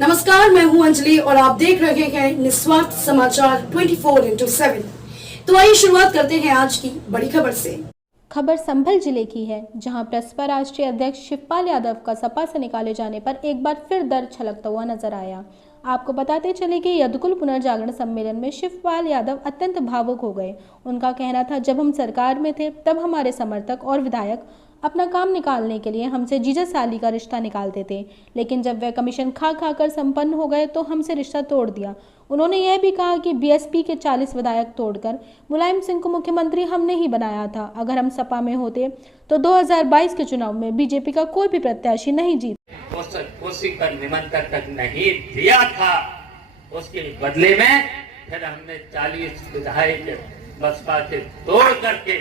नमस्कार, मैं हूं अंजलि और आप देख रहे हैं निस्वार्थ समाचार 24/7। तो आइए शुरुआत करते हैं आज की बड़ी खबर से। खबर संभल जिले की है, जहां प्रसपा राष्ट्रीय अध्यक्ष शिवपाल यादव का सपा से निकाले जाने पर एक बार फिर दर्द छलकता हुआ नजर आया। आपको बताते चले कि यदुकुल पुनर्जागरण सम्मेलन में शिवपाल यादव अत्यंत भावुक हो गए। उनका कहना था, जब हम सरकार में थे तब हमारे समर्थक और विधायक अपना काम निकालने के लिए हमसे जीजा साली का रिश्ता निकालते थे, लेकिन जब वह कमीशन खा कर संपन्न हो गए तो हमसे रिश्ता तोड़ दिया। उन्होंने यह भी कहा कि बीएसपी के 40 विधायक तोड़कर मुलायम सिंह को मुख्यमंत्री हमने ही बनाया था। अगर हम सपा में होते तो 2022 के चुनाव में बीजेपी का कोई भी प्रत्याशी नहीं जीत। कुर्सी पर निमंत्रण तक नहीं दिया था, उसके बदले में फिर हमने 40 विधायक बसपा के तोड़ करके।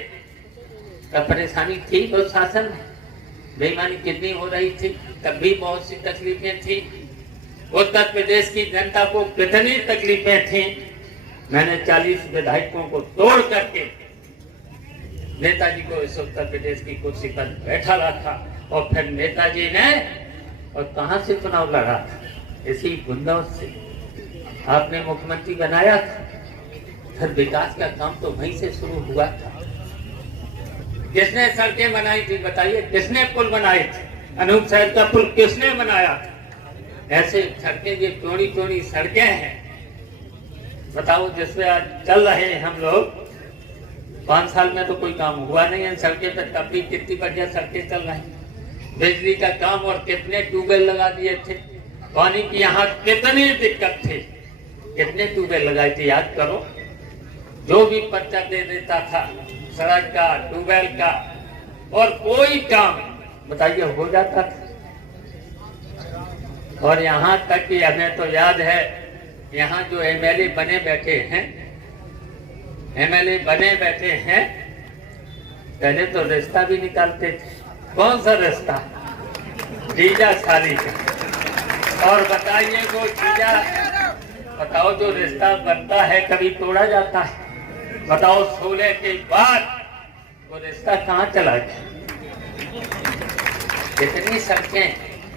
तब परेशानी थी तो शासन में बेईमानी कितनी हो रही थी, तब भी बहुत सी तकलीफें थी। उत्तर प्रदेश की जनता को कितनी तकलीफें थी। मैंने 40 विधायकों को तोड़ करके नेताजी को इस उत्तर प्रदेश की कुर्सी पर बैठा रखा और फिर नेताजी ने और कहां से चुनाव लड़ा था, इसी गुंडों से आपने मुख्यमंत्री बनाया था। फिर विकास का काम तो वहीं से शुरू हुआ था। किसने सड़कें बनाई थी बताइए, किसने पुल बनाए थे? अनूप शहर का पुल किसने बनाया था? ऐसे सड़कें, ये चौड़ी चौड़ी सड़कें हैं, बताओ, जिसमें आज चल रहे हैं हम लोग। 5 साल में तो कोई काम हुआ नहीं है सड़कें पर, तब भी कितनी बढ़िया सड़कें चल रही। बिजली का काम और कितने ट्यूबवेल लगा दिए थे। पानी की यहाँ कितनी दिक्कत थी, कितने ट्यूबवेल लगाए थे, याद करो। जो भी पर्चा दे देता था सड़क का, ट्यूबवेल का, और कोई काम बताइए हो जाता था। और यहाँ तक कि हमें तो याद है, यहाँ जो एमएलए बने बैठे हैं, पहले तो रिश्ता भी निकालते थे। कौन सा रिश्ता? जीजा साली का। और बताइए वो जीजा, बताओ, जो रिश्ता बनता है कभी तोड़ा जाता है? बताओ, 16 के बाद वो रिश्ता कहाँ चला गया? कितनी सड़कें,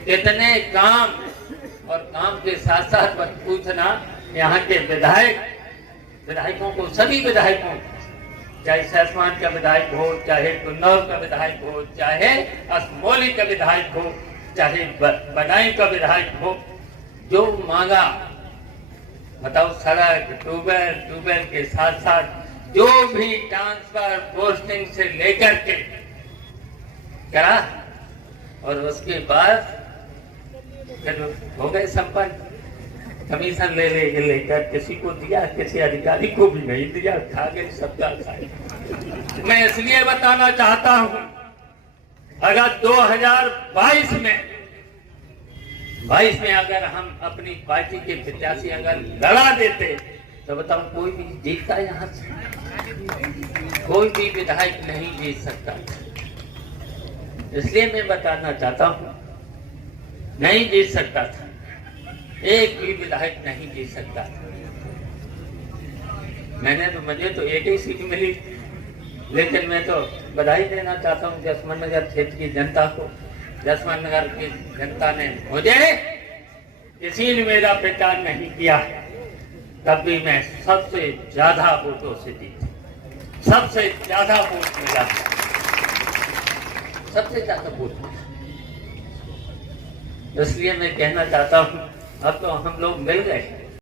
कितने काम, और काम के साथ साथ पूछना यहाँ के विधायकों को, सभी विधायकों, चाहे सहसमान का विधायक हो, चाहे कुन्नौर का विधायक हो, चाहे असमोली का विधायक हो, चाहे बनाई का विधायक हो, जो मांगा, बताओ, सड़क, ट्यूबवेल के साथ साथ जो भी ट्रांसफर पोस्टिंग से लेकर के करा, और उसके बाद फिर हो गए संपन्न। कमीशन लेकर किसी को दिया, किसी अधिकारी को भी नहीं दिया, खा गए, सबका खाए। मैं इसलिए बताना चाहता हूं, अगर 2022 में अगर हम अपनी पार्टी के प्रत्याशी अगर लड़ा देते तो बताओ, कोई भी जीतता यहाँ से? कोई भी विधायक नहीं जीत सकता। इसलिए मैं बताना चाहता हूं, नहीं जीत सकता था, एक भी विधायक नहीं जीत सकता था। मुझे तो एक ही सीट मिली, लेकिन मैं तो बधाई देना चाहता हूं जसवंत नगर क्षेत्र की जनता को। जसवंत नगर की जनता ने मुझे, किसी ने मेरा प्रचार नहीं किया, तब भी मैं सबसे ज्यादा वोटों से जीता, सबसे ज्यादा वोट मिला, सबसे ज्यादा वोट मिला। इसलिए मैं कहना चाहता हूं, अब तो हम लोग मिल गए।